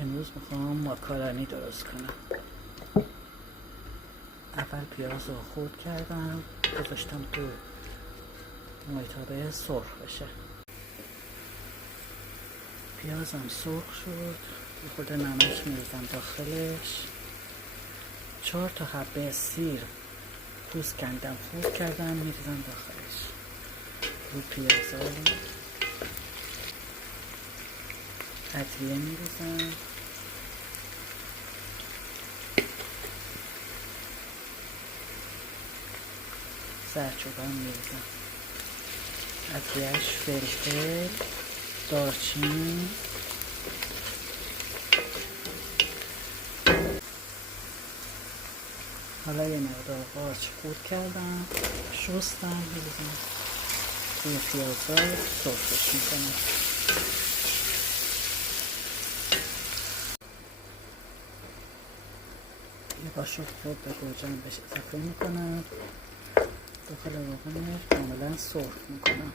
امروز میخوام ماکارونی درست کنم. اول پیاز رو خرد کردم، گذاشتم تو مایتابه سرخ بشه. پیازم سرخ شد، یه خورده نمک میریزم داخلش. 4 تا حبه سیر پوست کندم خرد کردم میریزم داخلش. رو پیازا ادویه میریزم، زردچوبه میریزم، ادویهش فلفل، دارچین، حالا یه مقدار قارچ خورد کردم، شستم میریزم توی پیازا، سرخش میکنم. یه قاشق خورد به گوجم بهش اضافه میکنم، داخل روغنش کاملا سرخ میکنم.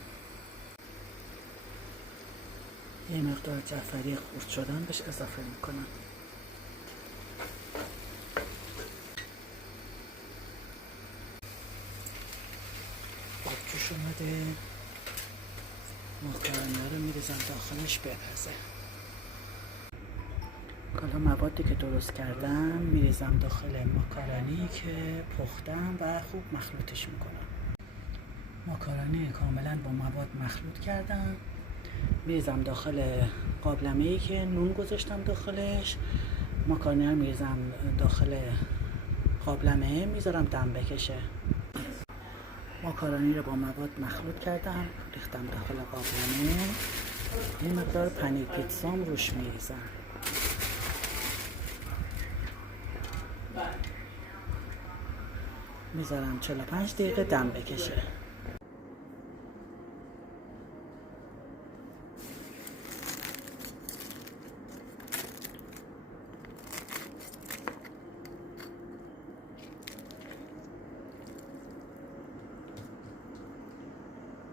یه مقدار جعفری خورد شدن بهش اضافه میکنم. خوب جوش اومده، ماکارونی رو میریزم داخلش بپزه. حالا موادی که درست کردم میریزم داخل ماکارونی که پختم و خوب مخلوطش میکنم. ماکارونی کاملا با مواد مخلوط کردم، میریزم داخل قابلمه‌ای که نون گذاشتم داخلش. ماکارونی رو میریزم داخل قابلمه، میذارم دم بکشه. ماکارونی رو با مواد مخلوط کردم، ریختم داخل قابلمه. این مقدار پنیر پیتزام روش میریزم. میذارم 45 دقیقه دم بکشه.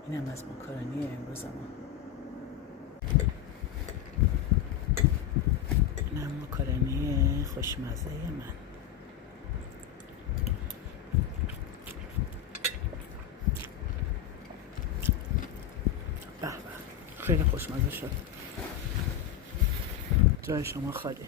اینم از ماکارونی امروزم. اینم ماکارونی خوشمزه من. به به، خیلی خوشمزه شد. جای شما خالی.